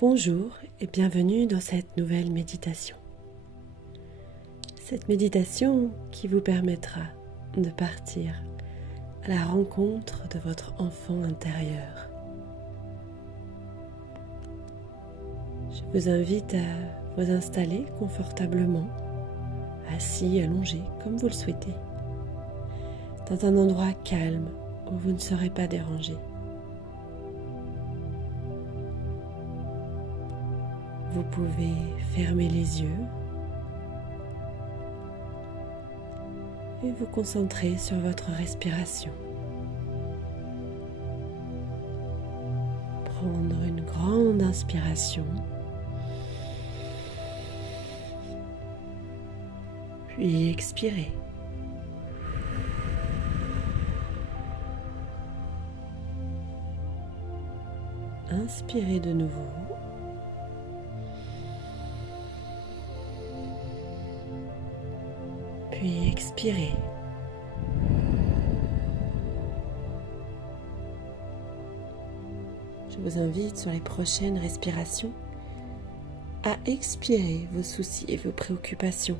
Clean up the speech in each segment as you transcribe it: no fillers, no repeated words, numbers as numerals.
Bonjour et bienvenue dans cette nouvelle méditation. Cette méditation qui vous permettra de partir à la rencontre de votre enfant intérieur. Je vous invite à vous installer confortablement, assis, allongé, comme vous le souhaitez, dans un endroit calme où vous ne serez pas dérangé. Vous pouvez fermer les yeux et vous concentrer sur votre respiration. Prendre une grande inspiration, puis expirer. Inspirez de nouveau. Puis expirez. Je vous invite sur les prochaines respirations à expirer vos soucis et vos préoccupations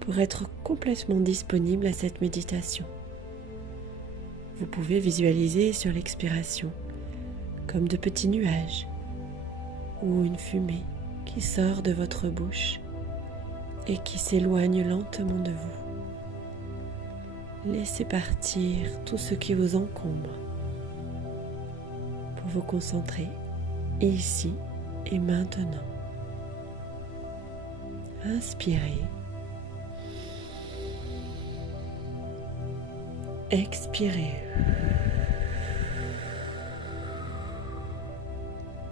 pour être complètement disponible à cette méditation. Vous pouvez visualiser sur l'expiration comme de petits nuages ou une fumée qui sort de votre bouche et qui s'éloigne lentement de vous. Laissez partir tout ce qui vous encombre pour vous concentrer ici et maintenant. Inspirez. Expirez.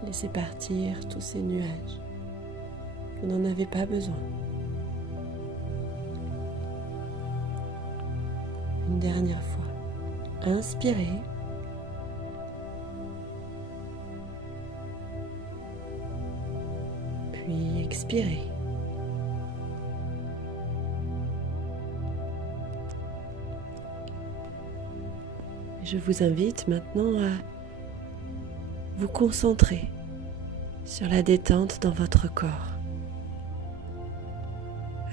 Laissez partir tous ces nuages. Vous n'en avez pas besoin. Une dernière fois. Inspirez. Puis expirez. Je vous invite maintenant à vous concentrer sur la détente dans votre corps.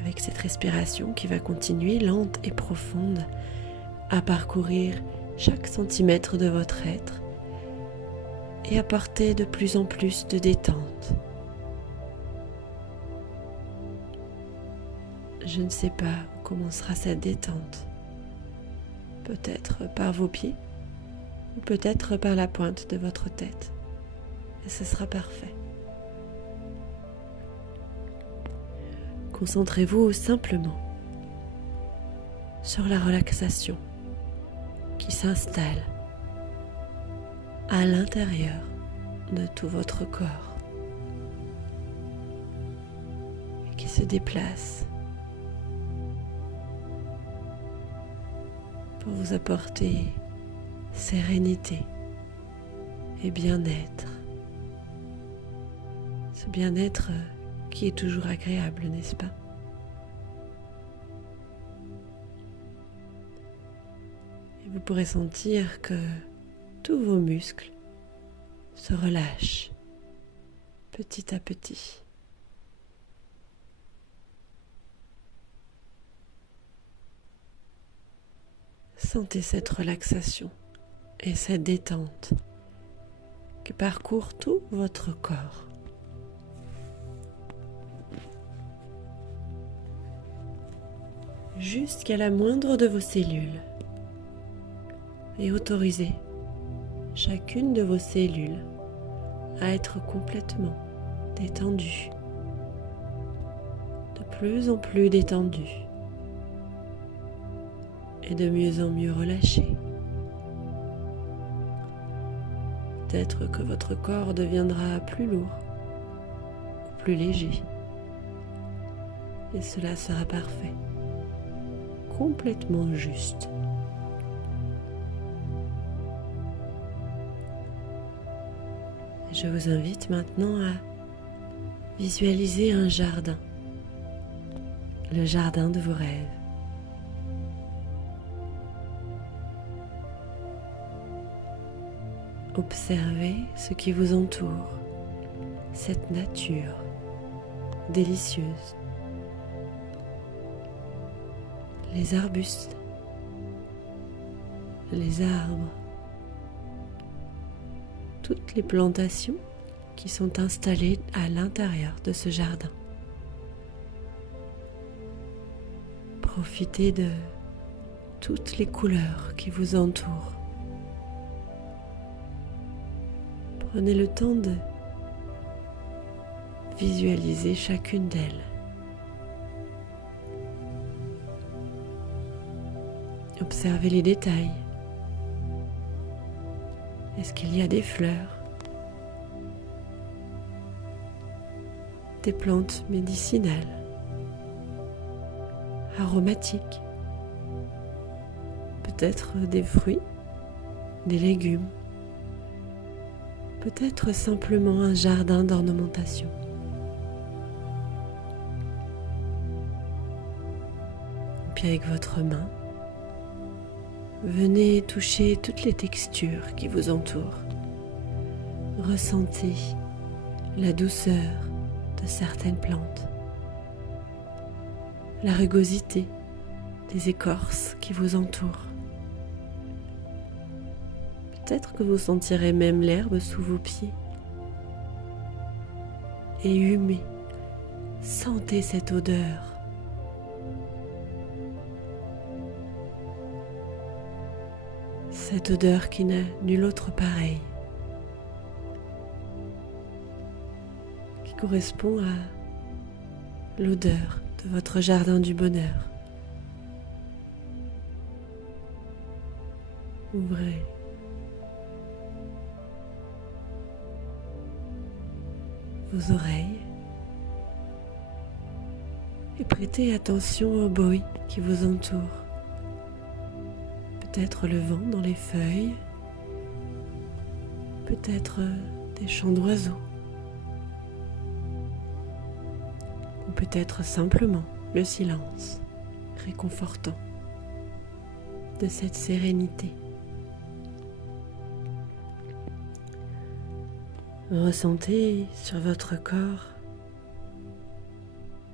Avec cette respiration qui va continuer lente et profonde à parcourir chaque centimètre de votre être et apporter de plus en plus de détente. Je ne sais pas où commencera cette détente. Peut-être par vos pieds ou peut-être par la pointe de votre tête. Et ce sera parfait. Concentrez-vous simplement sur la relaxation qui s'installe à l'intérieur de tout votre corps et qui se déplace pour vous apporter sérénité et bien-être. Ce bien-être qui est toujours agréable, n'est-ce pas? Et vous pourrez sentir que tous vos muscles se relâchent petit à petit. Sentez cette relaxation et cette détente qui parcourt tout votre corps. Jusqu'à la moindre de vos cellules et autorisez chacune de vos cellules à être complètement détendue, de plus en plus détendue et de mieux en mieux relâchée. Peut-être que votre corps deviendra plus lourd ou plus léger et cela sera parfait. Complètement juste. Je vous invite maintenant à visualiser un jardin, le jardin de vos rêves. Observez ce qui vous entoure cette nature délicieuse. Les arbustes, les arbres, toutes les plantations qui sont installées à l'intérieur de ce jardin. Profitez de toutes les couleurs qui vous entourent. Prenez le temps de visualiser chacune d'elles. Observez les détails. Est-ce qu'il y a des fleurs, des plantes médicinales, aromatiques, peut-être des fruits, des légumes, peut-être simplement un jardin d'ornementation. Puis avec votre main, venez toucher toutes les textures qui vous entourent. Ressentez la douceur de certaines plantes, la rugosité des écorces qui vous entourent. Peut-être que vous sentirez même l'herbe sous vos pieds. Et humez, sentez cette odeur. Cette odeur qui n'a nul autre pareil, qui correspond à l'odeur de votre jardin du bonheur. Ouvrez vos oreilles et prêtez attention au bruit qui vous entoure. Peut-être le vent dans les feuilles, peut-être des chants d'oiseaux, ou peut-être simplement le silence réconfortant de cette sérénité. Ressentez sur votre corps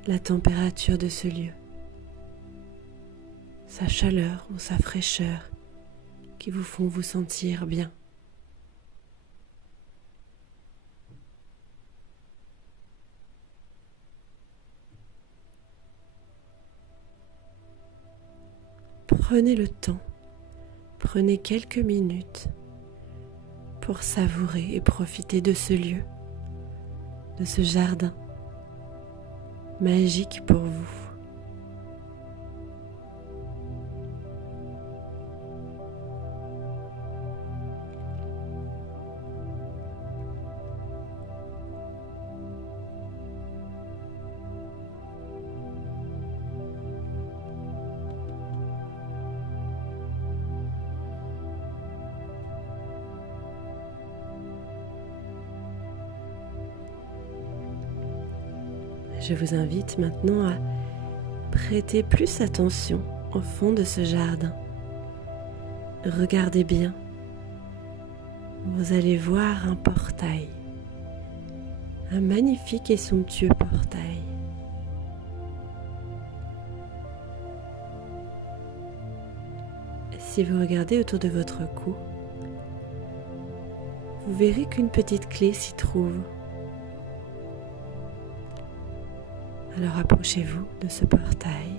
la température de ce lieu, sa chaleur ou sa fraîcheur qui vous font vous sentir bien. Prenez le temps, prenez quelques minutes pour savourer et profiter de ce lieu, de ce jardin magique pour vous. Je vous invite maintenant à prêter plus attention au fond de ce jardin. Regardez bien. Vous allez voir un portail, un magnifique et somptueux portail. Si vous regardez autour de votre cou, vous verrez qu'une petite clé s'y trouve. Alors approchez-vous de ce portail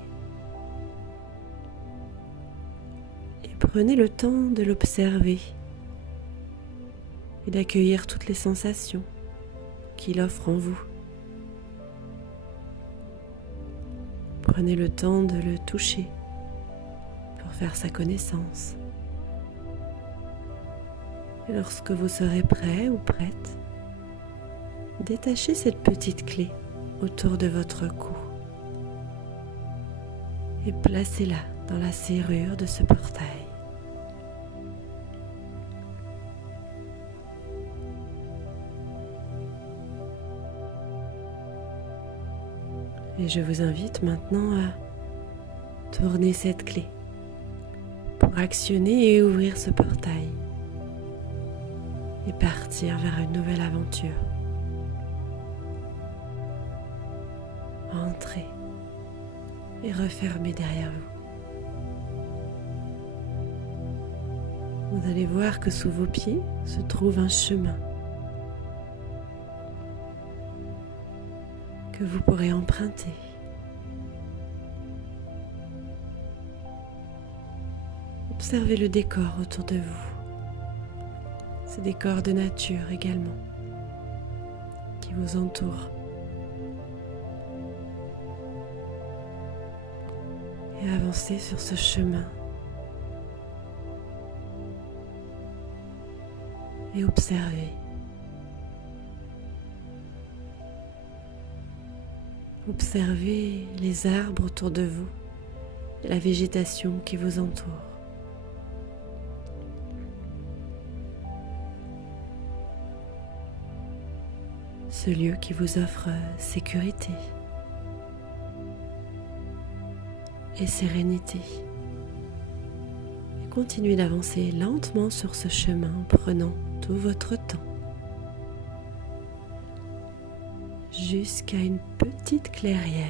et prenez le temps de l'observer et d'accueillir toutes les sensations qu'il offre en vous. Prenez le temps de le toucher pour faire sa connaissance. Et lorsque vous serez prêt ou prête, détachez cette petite clé autour de votre cou et placez-la dans la serrure de ce portail. Et je vous invite maintenant à tourner cette clé pour actionner et ouvrir ce portail et partir vers une nouvelle aventure. entrez et refermez derrière vous. Vous allez voir que sous vos pieds se trouve un chemin que vous pourrez emprunter. Observez le décor autour de vous, ce décor de nature également, qui vous entoure. Et avancez sur ce chemin. Et observez. Observez les arbres autour de vous et la végétation qui vous entoure. Ce lieu qui vous offre sécurité et sérénité. Et continuez d'avancer lentement sur ce chemin en prenant tout votre temps jusqu'à une petite clairière.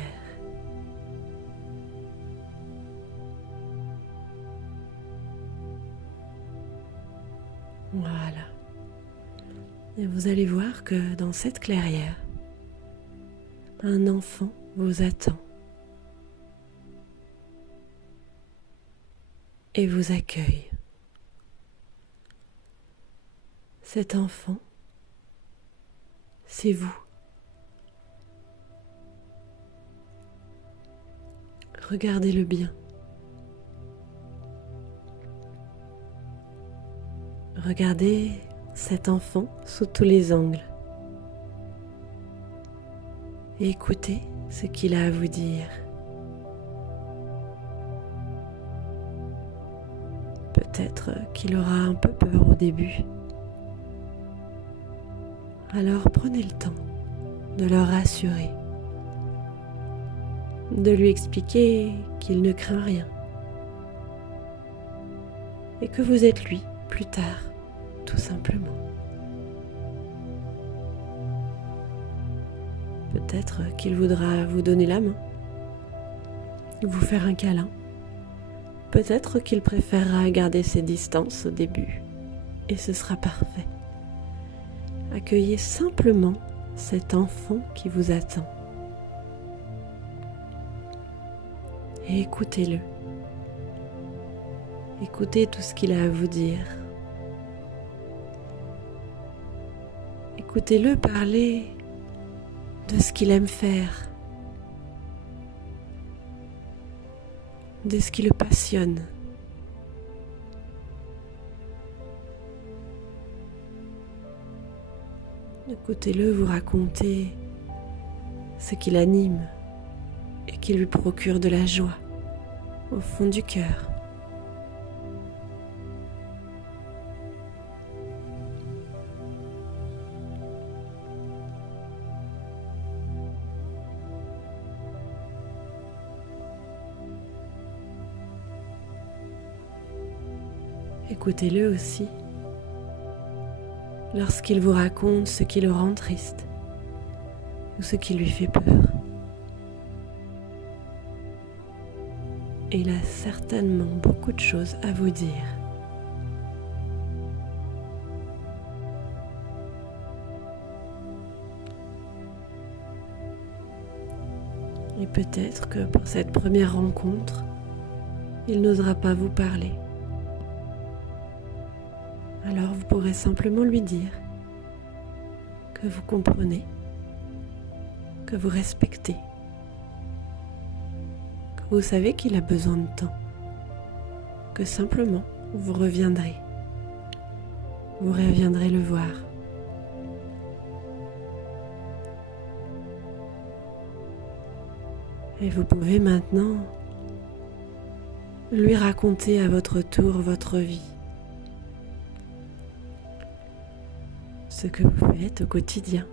Voilà. Et vous allez voir que dans cette clairière, un enfant vous attend et vous accueille. Cet enfant, c'est vous. Regardez-le bien. Regardez cet enfant sous tous les angles et écoutez ce qu'il a à vous dire. Peut-être qu'il aura un peu peur au début. Alors prenez le temps de le rassurer, de lui expliquer qu'il ne craint rien et que vous êtes lui plus tard, tout simplement. Peut-être qu'il voudra vous donner la main, vous faire un câlin. Peut-être qu'il préférera garder ses distances au début et ce sera parfait. Accueillez simplement cet enfant qui vous attend et écoutez-le. Écoutez tout ce qu'il a à vous dire. Écoutez-le parler de ce qu'il aime faire, de ce qui le passionne. Écoutez-le vous raconter ce qui l'anime et qui lui procure de la joie au fond du cœur. Écoutez-le aussi lorsqu'il vous raconte ce qui le rend triste ou ce qui lui fait peur. Et il a certainement beaucoup de choses à vous dire. Et peut-être que pour cette première rencontre, il n'osera pas vous parler. Alors vous pourrez simplement lui dire que vous comprenez, que vous respectez, que vous savez qu'il a besoin de temps, que simplement vous reviendrez le voir. Et vous pouvez maintenant lui raconter à votre tour votre vie. Ce que vous faites au quotidien.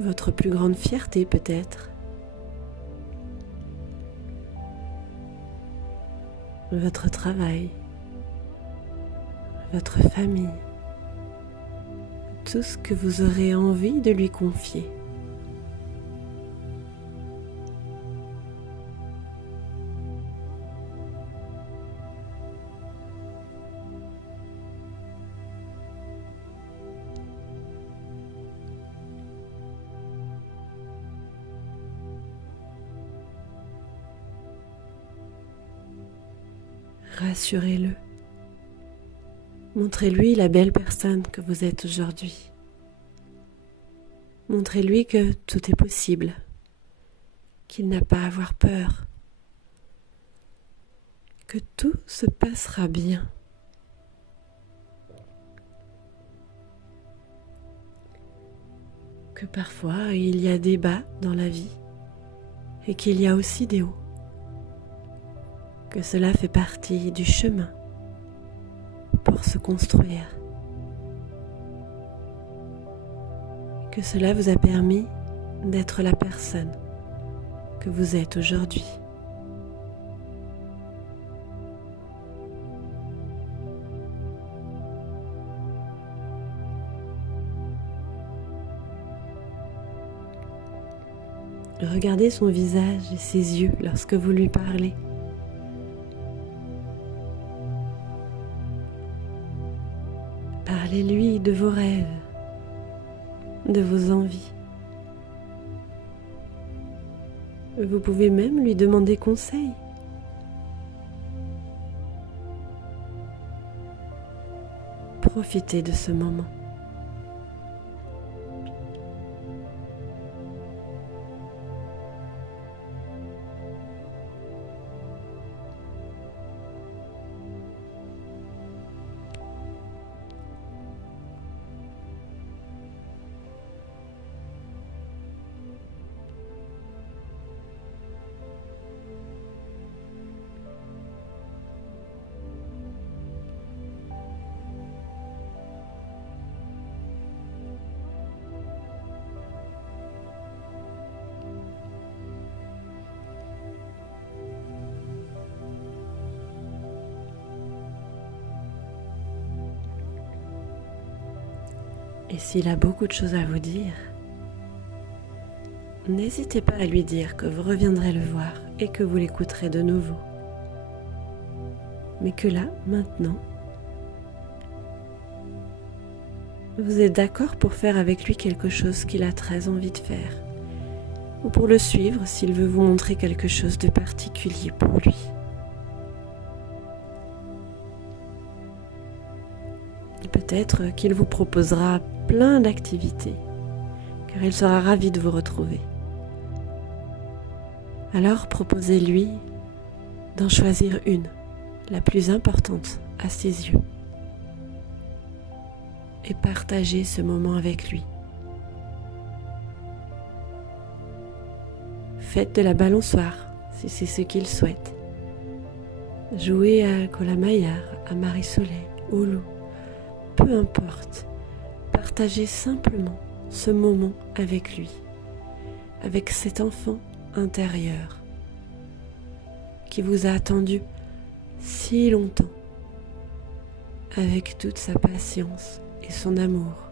Votre plus grande fierté peut-être. Votre travail. Votre famille. Tout ce que vous aurez envie de lui confier. Rassurez-le. Montrez-lui la belle personne que vous êtes aujourd'hui. Montrez-lui que tout est possible, qu'il n'a pas à avoir peur, que tout se passera bien. Que parfois il y a des bas dans la vie et qu'il y a aussi des hauts. Que cela fait partie du chemin pour se construire. Que cela vous a permis d'être la personne que vous êtes aujourd'hui. Regardez son visage et ses yeux lorsque vous lui parlez. Parlez-lui de vos rêves, de vos envies. Vous pouvez même lui demander conseil. Profitez de ce moment. Et s'il a beaucoup de choses à vous dire, n'hésitez pas à lui dire que vous reviendrez le voir et que vous l'écouterez de nouveau. Mais que là, maintenant, vous êtes d'accord pour faire avec lui quelque chose qu'il a très envie de faire, ou pour le suivre s'il veut vous montrer quelque chose de particulier pour lui. Peut-être qu'il vous proposera plein d'activités, car il sera ravi de vous retrouver. Alors proposez-lui d'en choisir une, la plus importante à ses yeux, et partagez ce moment avec lui. Faites de la balançoire si c'est ce qu'il souhaite. Jouez à Colamaillard, à Marie-Soleil, au loup. Peu importe, partagez simplement ce moment avec lui, avec cet enfant intérieur qui vous a attendu si longtemps, avec toute sa patience et son amour.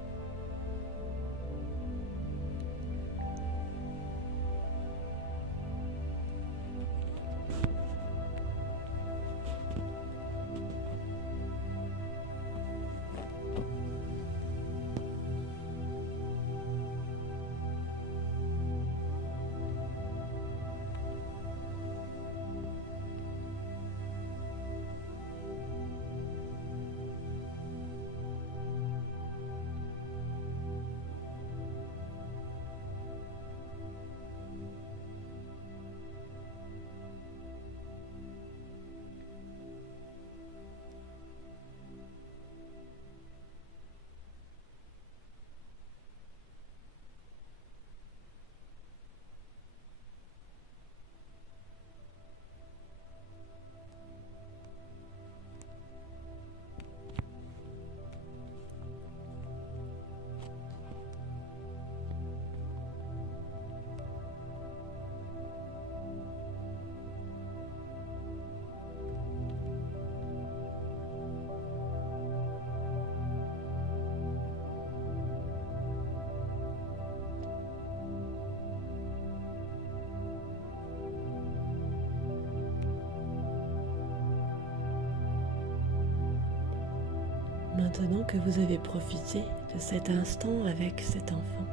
Maintenant que vous avez profité de cet instant avec cet enfant,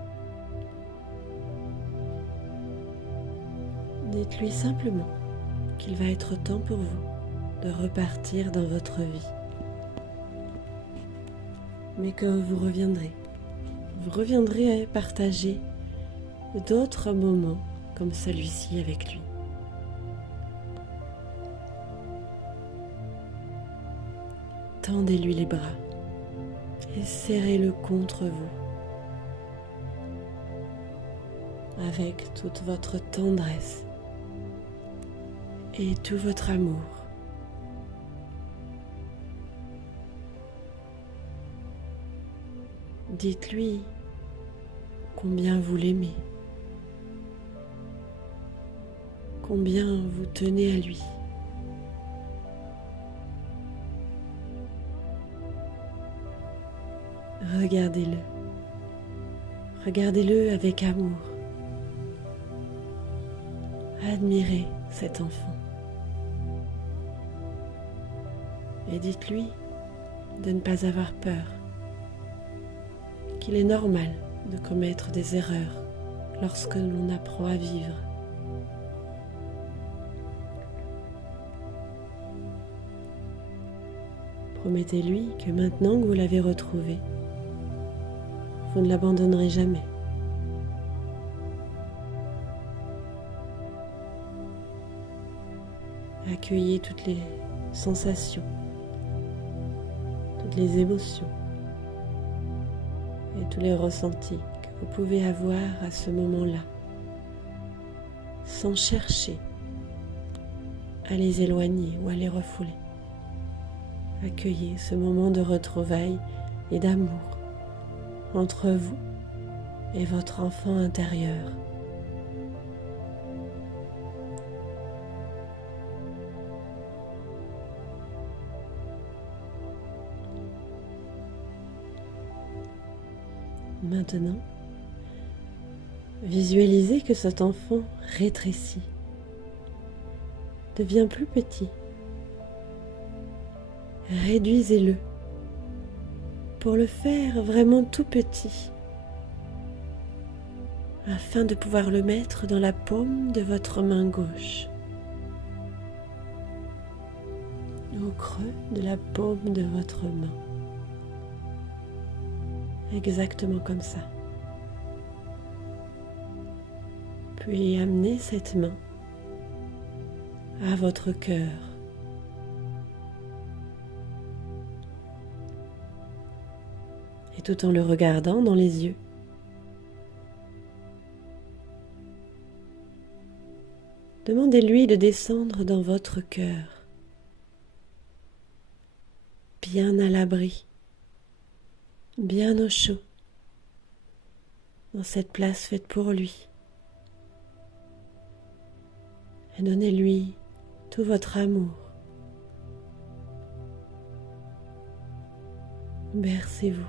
dites-lui simplement qu'il va être temps pour vous de repartir dans votre vie. Mais quand vous reviendrez partager d'autres moments comme celui-ci avec lui. Tendez-lui les bras et serrez-le contre vous avec toute votre tendresse et tout votre amour. Dites-lui combien vous l'aimez, combien vous tenez à lui. Regardez-le. Regardez-le avec amour. Admirez cet enfant. Et dites-lui de ne pas avoir peur, qu'il est normal de commettre des erreurs lorsque l'on apprend à vivre. Promettez-lui que maintenant que vous l'avez retrouvé, vous ne l'abandonnerez jamais. Accueillez toutes les sensations, toutes les émotions et tous les ressentis que vous pouvez avoir à ce moment-là, sans chercher à les éloigner ou à les refouler. Accueillez ce moment de retrouvailles et d'amour entre vous et votre enfant intérieur. Maintenant, visualisez que cet enfant rétrécit, devient plus petit. Réduisez-le pour le faire vraiment tout petit, afin de pouvoir le mettre dans la paume de votre main gauche, au creux de la paume de votre main. Exactement comme ça. Puis amenez cette main à votre cœur. Et tout en le regardant dans les yeux, demandez-lui de descendre dans votre cœur, bien à l'abri, bien au chaud, dans cette place faite pour lui. Et donnez-lui tout votre amour. Bercez-vous.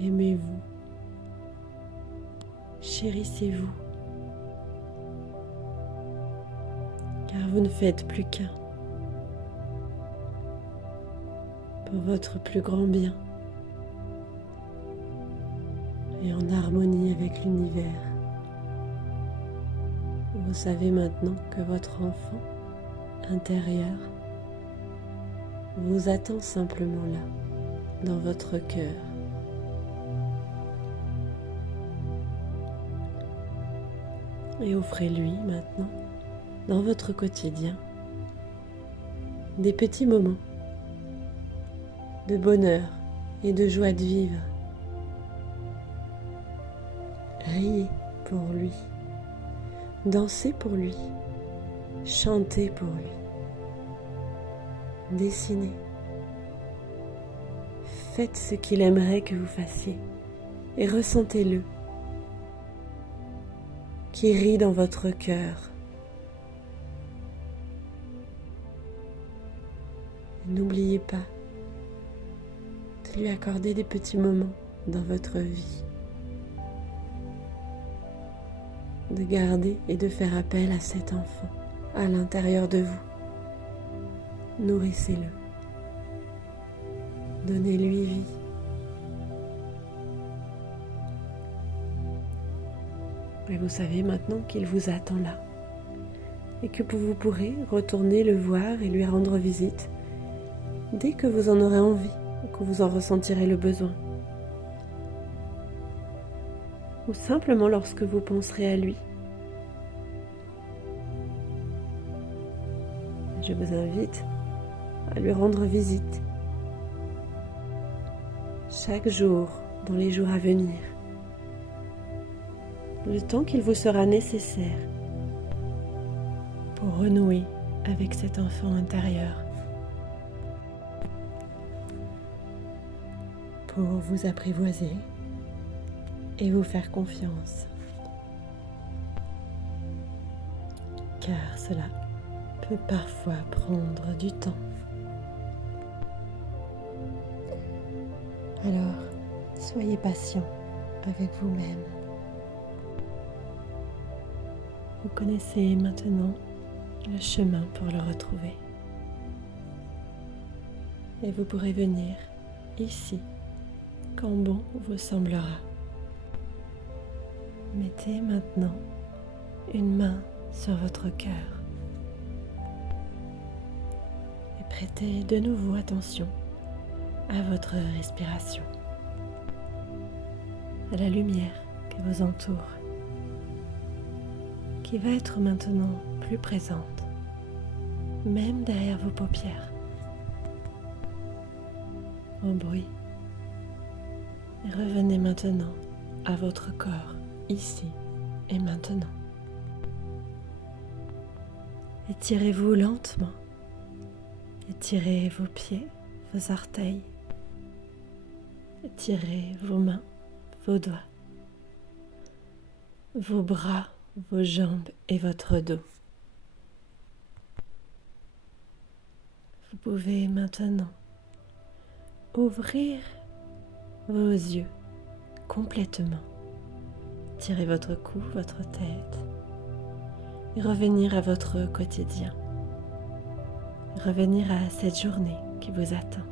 Aimez-vous. Chérissez-vous. Car vous ne faites plus qu'un. Pour votre plus grand bien. Et en harmonie avec l'univers. Vous savez maintenant que votre enfant intérieur vous attend simplement là, dans votre cœur. Et offrez-lui maintenant, dans votre quotidien, des petits moments de bonheur et de joie de vivre. Riez pour lui, dansez pour lui, chantez pour lui, dessinez. Faites ce qu'il aimerait que vous fassiez et ressentez-le, qui rit dans votre cœur. N'oubliez pas de lui accorder des petits moments dans votre vie, de garder et de faire appel à cet enfant à l'intérieur de vous. Nourrissez-le, donnez-lui vie. Et vous savez maintenant qu'il vous attend là. et que vous pourrez retourner le voir et lui rendre visite dès que vous en aurez envie ou que vous en ressentirez le besoin. Ou simplement lorsque vous penserez à lui. Je vous invite à lui rendre visite chaque jour dans les jours à venir, le temps qu'il vous sera nécessaire pour renouer avec cet enfant intérieur, pour vous apprivoiser et vous faire confiance, car cela peut parfois prendre du temps. Alors, soyez patient avec vous-même. Vous connaissez maintenant le chemin pour le retrouver. Et vous pourrez venir ici quand bon vous semblera. Mettez maintenant une main sur votre cœur et prêtez de nouveau attention à votre respiration, à la lumière qui vous entoure, qui va être maintenant plus présente, même derrière vos paupières, au bruit. Et revenez maintenant à votre corps, ici et maintenant. Étirez-vous lentement, étirez vos pieds, vos orteils, étirez vos mains, vos doigts, vos bras, vos jambes et votre dos. Vous pouvez maintenant ouvrir vos yeux complètement, tirez votre cou, votre tête et revenir à votre quotidien, revenir à cette journée qui vous attend.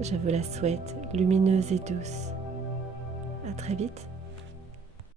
Je vous la souhaite lumineuse et douce. À très vite.